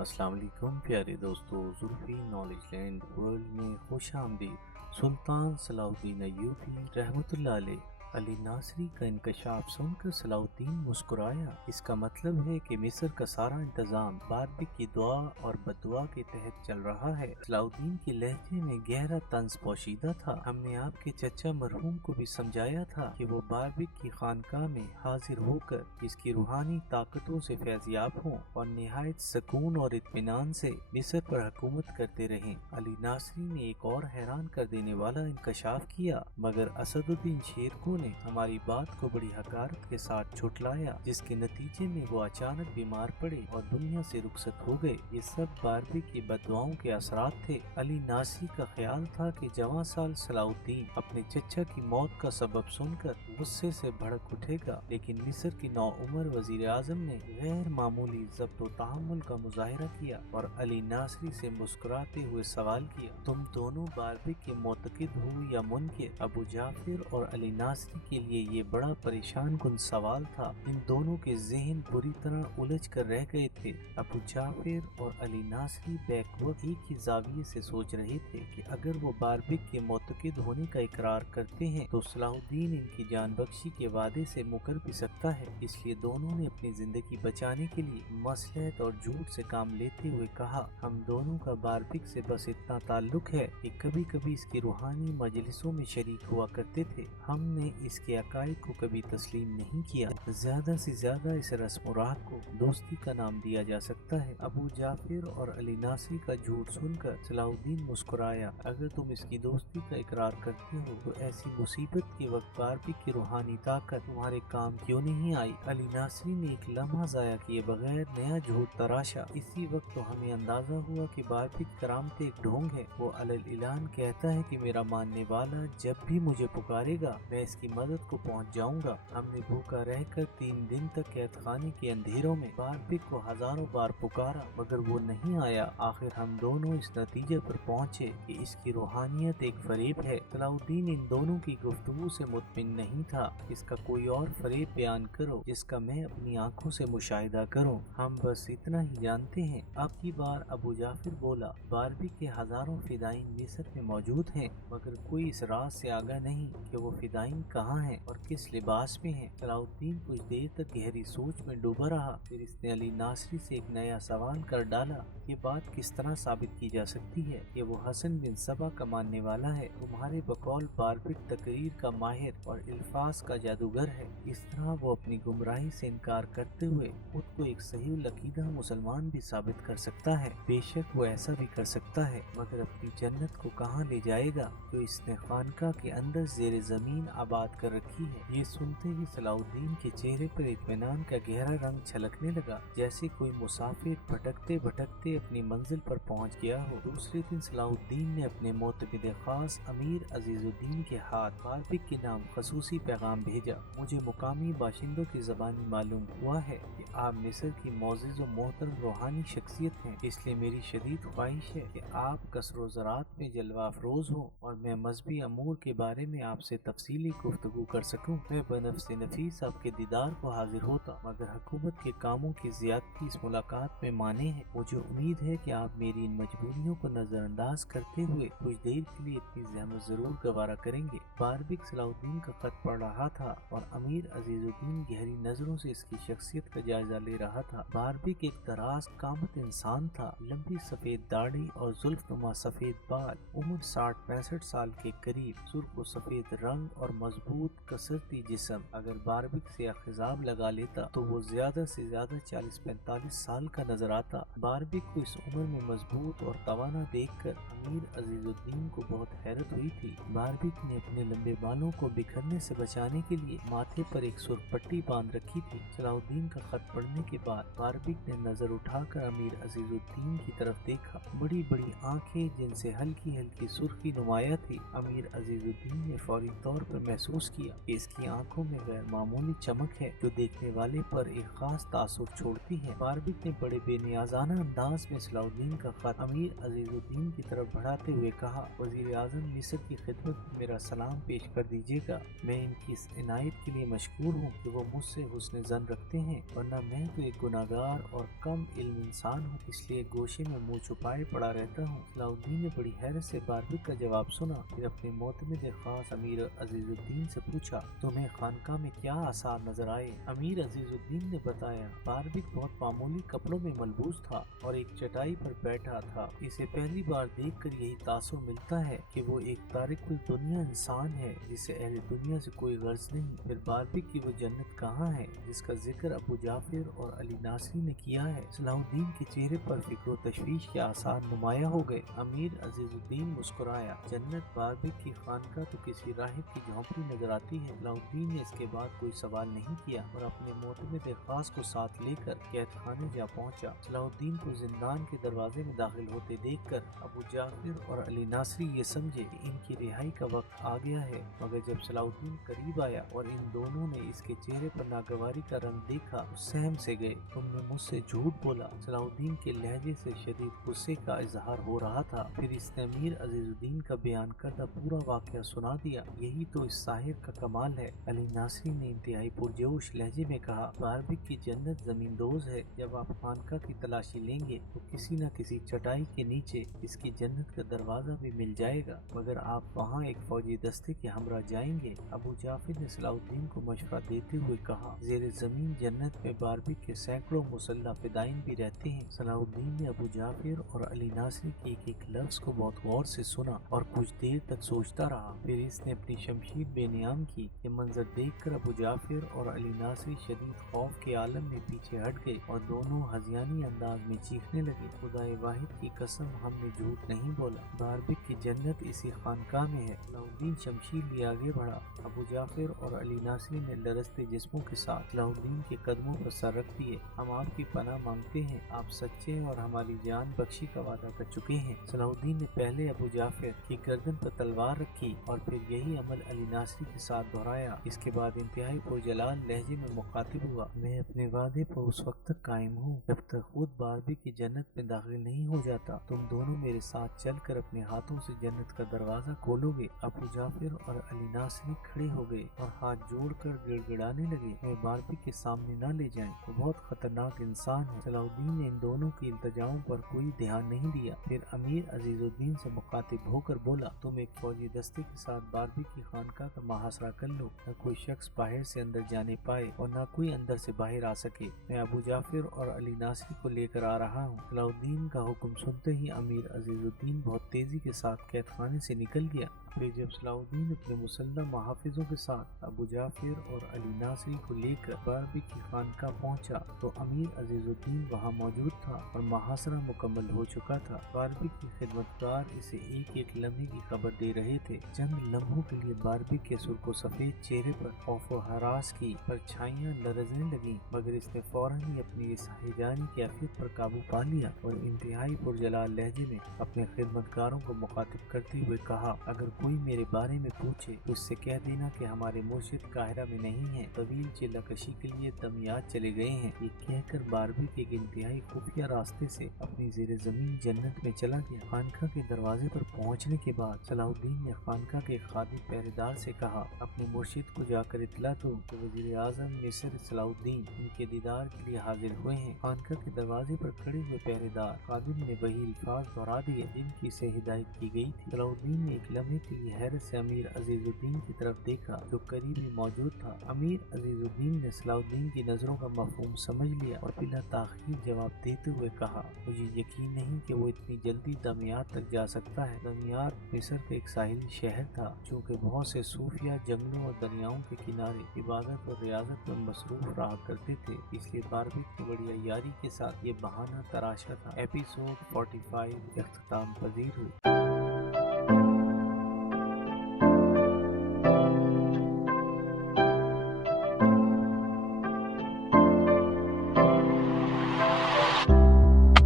अस्सलाम वालेकुम प्यारे दोस्तों, ज़ुल्फ़ी नॉलेज लैंड वर्ल्ड में खुश आमदीद। सुल्तान सलाहुद्दीन अय्यूबी रहमतुल्लाह अलैह अली नासरी का इंकशाफ सुनकर सलाहुद्दीन मुस्कुराया। इसका मतलब है कि मिस्र का सारा इंतजाम बारबिक की दुआ और बददुआ के तहत चल रहा है। सलाहुद्दीन के लहजे में गहरा तंज पोशीदा था। हमने आपके चचा मरहूम को भी समझाया था कि वो बारबिक की खानकाह में हाजिर होकर इसकी रूहानी ताकतों से फैज़याब हों और निहायत सुकून और इत्मीनान से मिस्र पर हुकूमत करते रहें। अली नासरी ने एक और हैरान कर देने वाला इंकशाफ किया, मगर असदुद्दीन शेरको ने हमारी बात को बड़ी हकारत के साथ झुठलाया, जिसके नतीजे में वो अचानक बीमार पड़े और दुनिया से रुखसत हो गए। ये सब बारबिक की बददुआओं के असरात थे। अली नासरी का ख्याल था कि जवां साल सलाहुद्दीन अपने चचा की मौत का सबब सुनकर गुस्से से भड़क उठेगा, लेकिन मिस्र की नौउमर वजीर आजम ने गैर मामूली ज़ब्त व तहम्मुल का मुजाहिरा किया और अली नासरी से मुस्कुराते हुए सवाल किया, तुम दोनों बारबिक के मोतकिद हो या मुनकिर? अबू जाफिर और अली नासरी के लिए ये बड़ा परेशान कुन सवाल था। इन दोनों के ज़हन बुरी तरह उलझ कर रह गए थे। अबू जाफिर और अली नासरी बैकवक्त एक ही जाविये से सोच रहे थे कि अगर वो बारबिक के मोतकिद होने का इकरार करते हैं तो सलाहुद्दीन इनकी जान बख्शी के वादे से मुकर भी सकता है। इसलिए दोनों ने अपनी जिंदगी बचाने के लिए मसलहत और झूठ से काम लेते हुए कहा, हम दोनों का बारबिक से बस इतना ताल्लुक है कि कभी कभी इसकी रूहानी मजलिसों में शरीक हुआ करते थे। हमने इसके अकायद को कभी तस्लीम नहीं किया। ज्यादा से ज्यादा इस रस्म राह को दोस्ती का नाम दिया जा सकता है। अबू जाफिर और अली नासरी का झूठ सुनकर सलाहुद्दीन मुस्कुराया, अगर तुम इसकी दोस्ती का इकरार करते हो तो ऐसी मुसीबत के वक्त बारबिक की रूहानी ताकत तुम्हारे काम क्यों नहीं आई? अली नासरी ने एक लम्हा जाया किए बगैर नया झूठ तराशा। इसी वक्त तो हमें अंदाजा हुआ कि बारबिक करामत एक ढोंग है। वो अलल इलान कहता है कि मेरा मानने वाला जब भी मुझे पुकारेगा मैं इसकी मदद को पहुंच जाऊंगा। हमने भूखा रहकर 3 दिन तक कैदखाने के अंधेरों में बारबिक को हजारों बार पुकारा, मगर वो नहीं आया। आखिर हम दोनों इस नतीजे पर पहुंचे कि इसकी रूहानियत एक फरेब है। सलाहुद्दीन इन दोनों की गुफ्तगू से मुतमिन नहीं था। इसका कोई और फरेब बयान करो जिसका मैं अपनी आंखों से मुशाहिदा करूं। हम बस इतना ही जानते हैं। अब की बार अबू जाफिर बोला, बारबिक के हजारों फिदाइन मिस्र में मौजूद हैं, मगर कोई इस राज से आगाह नहीं कि वो फिदाइन कहाँ हैं और किस लिबास में हैं। सलाहुद्दीन कुछ देर तक गहरी सोच में डूबा रहा, फिर इसने अली नासरी से एक नया सवाल कर डाला, ये बात किस तरह साबित की जा सकती है कि वो हसन बिन सबा का मानने वाला है? तुम्हारे बकौल बारबिक तकरीर का माहिर और इल्फाज का जादूगर है। इस तरह वो अपनी गुमराही से इनकार करते हुए खुद को एक सही लकीदा मुसलमान भी साबित कर सकता है। बेशक वो ऐसा भी कर सकता है, मगर अपनी जन्नत को कहाँ ले जाएगा जो इसने खानका के अंदर जेर जमीन आबाद कर रखी है? ये सुनते ही सलाहुद्दीन के चेहरे पर इत्मीनान का गहरा रंग छलकने लगा, जैसे कोई मुसाफिर भटकते भटकते अपनी मंजिल पर पहुंच गया हो। दूसरे दिन सलाहुद्दीन ने अपने मोतमिद खास अमीर अजीजुद्दीन के हाथ बारबिक के नाम खसूसी पैगाम भेजा। मुझे मुकामी बाशिंदों की ज़बानी मालूम हुआ है कि आप मिस्र की मोअज़्ज़ज़ व मोहतरम रूहानी शख्सियत हैं, इसलिए मेरी शदीद ख्वाहिश है कि आप कसरो ज़रात में जलवा अफरोज हो और मैं मजहबी अमूर के बारे में आपसे तफसीली गुफ्तगू कर सकूं। मैं बनफ्स नफीस आपके दीदार को हाजिर होता, मगर हुकूमत के कामों की ज़ियादती इस मुलाकात में माने है। मुझे उम्मीद है कि आप मेरी इन मजबूरियों को नजरअंदाज करते हुए कुछ देर के लिए इतनी ज़हमत जरूर गवारा करेंगे। बारबिक सलाहुद्दीन का खत पढ़ रहा था और अमीर अजीजुद्दीन गहरी नजरों से इसकी शख्सियत का जायजा ले रहा था। बारबिक एक दराज कामत इंसान था, लंबी सफेद दाढ़ी और जुल्फनुमा सफेद बाल, उम्र 60-65 साल के करीब, सुर्ख व सफेद रंग और मजबूत कसरती जिस्म। अगर बारबिक से अखिजाब लगा लेता तो वो ज्यादा से ज्यादा 40-45 साल का नजर आता। बारबिक को इस उम्र में मजबूत और तवाना देखकर अमीर अजीजुद्दीन को बहुत हैरत हुई थी। बारबिक ने अपने लंबे बालों को बिखरने से बचाने के लिए माथे पर एक सुर्खपट्टी बांध रखी थी। सलाहुद्दीन का खत पढ़ने के बाद बारबिक ने नजर उठाकर अमीर अजीजुद्दीन की तरफ देखा। बड़ी बड़ी आंखें जिनसे हल्की हल्की सुर्खी नुमाया थी। अमीर अजीजुद्दीन ने फौरी तौर पर महसूस महसूस किया कि इसकी आंखों में गैर मामूली चमक है जो देखने वाले पर एक खास तासुर छोड़ती है। बारबिक ने बड़े बेनियाजाना अंदाज में सलाउद्दीन का खत अमीर अजीजुद्दीन की तरफ बढ़ाते हुए कहा, वजीर आजम मिस्र की खिदमत में मेरा सलाम पेश कर दीजिएगा। मैं इनकी इस इनायत के लिए मशकूर हूँ कि वो मुझसे हुस्न ज़न रखते हैं, वरना मैं तो एक गुनाहगार और कम इल्म इंसान हूँ, इसलिए गोशे में मुँह छुपाए पड़ा रहता हूँ। सलाउद्दीन ने बड़ी हैरत से बारबिक का जवाब सुना, फिर अपने मोतमिद खास अमीर अजीजुद्दीन से पूछा, तुम्हें खानका में क्या आसार नजर आए? अमीर अजीजुद्दीन ने बताया, बारबिक बहुत मामूली कपड़ों में मलबूस था और एक चटाई पर बैठा था। इसे पहली बार देखकर यही तासुर मिलता है कि वो एक तारिकुल दुनिया इंसान है जिसे अहले दुनिया से कोई गर्ज नहीं। फिर बारबिक की वो जन्नत कहाँ है जिसका जिक्र अबू जाफिर और अली नासरी ने किया है? सलाहुद्दीन के चेहरे पर फिक्र तशवीश के आसार नुमाया हो गए। अमीर अजीजुद्दीन मुस्कुराया, जन्नत बारबिक की खानका तो किसी राहिब की झोंपड़ी नजर आती है। सलाहुद्दीन ने इसके बाद कोई सवाल नहीं किया और अपने मोतमिद खास को साथ लेकर कैद खाने जा पहुँचा। सलाहुद्दीन को जिंदान के दरवाजे में दाखिल होते देखकर अबू जाफिर और अली नासरी ये समझे कि इनकी रिहाई का वक्त आ गया है, मगर जब सलाहुद्दीन करीब आया और इन दोनों ने इसके चेहरे पर नागवारी का रंग देखा तो सहम से गए। तुमने मुझसे झूठ बोला। सलाहुद्दीन के लहजे से शदीद गुस्से का इजहार हो रहा था। फिर इसने अमीर अजीजुद्दीन का बयान करता पूरा वाकया सुना दिया। यही तो इस साहिर का कमाल है। अली नासरी ने इंतहाई पुरजोश लहजे में कहा, बारबिक की जन्नत जमीन दोज है। जब आप खानका की तलाशी लेंगे तो किसी न किसी चटाई के नीचे इसकी जन्नत का दरवाजा भी मिल जाएगा, मगर आप वहाँ एक फौजी दस्ते के हमरा जाएंगे। अबू जाफिर ने सलाहुद्दीन को मशवरा देते हुए कहा, जेर जमीन जन्नत में बारबिक के सैकड़ों मुसल्लह फिदाइन भी रहते हैं। सलाहुद्दीन ने अबू जाफिर और अली नासरी के एक एक लफ्ज को बहुत गौर से सुना और कुछ देर तक सोचता रहा। फिर इसने अपनी शमशीर बेनियाम की। ये मंजर देखकर अबू जाफिर और अली नासरी शदीद खौफ के आलम में पीछे हट गए और दोनों हजियानी अंदाज में चीखने लगे, खुदाए वाहिद की कसम, हमने झूठ नहीं बोला। बारबिक की जन्नत इसी खानका में है। सलाहुद्दीन शमशीर लिए आगे बढ़ा। अबू जाफिर और अली नासरी ने लरजते जिस्मों के साथ सलाहुद्दीन के कदमों पर सर रख दिए। हम आपकी पनाह मांगते हैं, आप सच्चे हैं और हमारी जान बख्शी का वादा कर चुके हैं। सलाहुद्दीन ने पहले अबू जाफिर की गर्दन पर तलवार रखी और फिर यही अमल अली नासरी के साथ दोहराया। इसके बाद इंतहाई पुरजलाल लहजे में मुखातिब हुआ, मैं अपने वादे पर उस वक्त तक कायम हूँ जब तक खुद बारबिक की जन्नत में दाखिल नहीं हो जाता। तुम दोनों मेरे साथ चलकर अपने हाथों से जन्नत का दरवाजा खोलोगे। अबू जाफिर और अली नासरी खड़े हो गए और हाथ जोड़कर गिड़गिड़ाने लगे, मैं बारबिक के सामने न ले जाएं, वो बहुत खतरनाक इंसान है। सलाहुद्दीन ने इन दोनों की इल्तजाओं पर कोई ध्यान नहीं दिया। फिर अमीर अजीजुद्दीन से मुखातिब होकर बोला, तुम एक फौजी दस्ते के साथ बारबिक की खानका का मुहासरा कर लो, न कोई शख्स बाहर से अंदर जाने पाए और न कोई अंदर से बाहर आ सके। मैं अबू जाफिर और अली नासरी को लेकर आ रहा हूँ। सलाहुद्दीन का हुक्म सुनते ही अमीर अजीजुद्दीन बहुत तेजी के साथ कैद खाने से निकल गया। फिर जब सलाहुद्दीन अपने मुसल्लह मुहाफिजों के साथ अबू जाफिर और अली नासरी को लेकर बारबिक की खानका पहुंचा तो अमीर अजीजुद्दीन वहां मौजूद था और मुहासरा मुकम्मल हो चुका था। बारबिक के खिदमतगार इसे एक एक लम्हे की खबर दे रहे थे। चंद लम्हों के लिए बारबिक के सुर्खो सफेद चेहरे पर खौफ व हरास की परछाइयां लरजने लगी, मगर इसने फौरन ही अपनी इस हिजानी कैफियत पर काबू पा लिया और इंतहाई पुरजलाल लहजे में अपने खिदमतगारों को मुखातिब करते हुए कहा, अगर कोई मेरे बारे में पूछे तो उससे कह देना कि हमारे मुर्शिद काहिरा में नहीं है, तवील चिल्लाकशी के लिए दमियात चले गए हैं। ये कहकर बारबिक एक इंतहाई खुफिया रास्ते से अपनी ज़ेरे जमीन जन्नत में चला गया। खानका के दरवाजे पर पहुंचने के बाद सलाहुद्दीन ने खानका के खादी पहरेदार से कहा, अपने मुर्शिद को जाकर इतला दो कि वजीर आजम मिस्र सलाहुद्दीन इनके दीदार के लिए हाजिर हुए हैं। खानका के दरवाजे पर खड़े हुए पहरेदार खादिम ने वही अल्फाज दोहरा दिए जिनकी से हिदायत की गई थी। सलाहुद्दीन ने एक लम्हे के लिए हैरत से अमीर अजीजुद्दीन की तरफ देखा जो करीब ही मौजूद था। अमीर अजीजुद्दीन ने सलाहुद्दीन की नजरों का मफहूम समझ लिया और बिला ताखीर जवाब देते हुए कहा, मुझे यकीन नहीं कि वो इतनी जल्दी दमियात तक जा सकता है। दमियात मिस्र का एक साहिली शहर था, चूँकि बहुत से सूफिया जंगलों और दरियाओं के किनारे इबादत और रियाजत में मसरूफ रहा करते थे, इसलिए बारबिक की बड़ी अय्यारी के साथ ये बहाना तराशा था। एपिसोड 45 इख्तिताम पजीर हुई।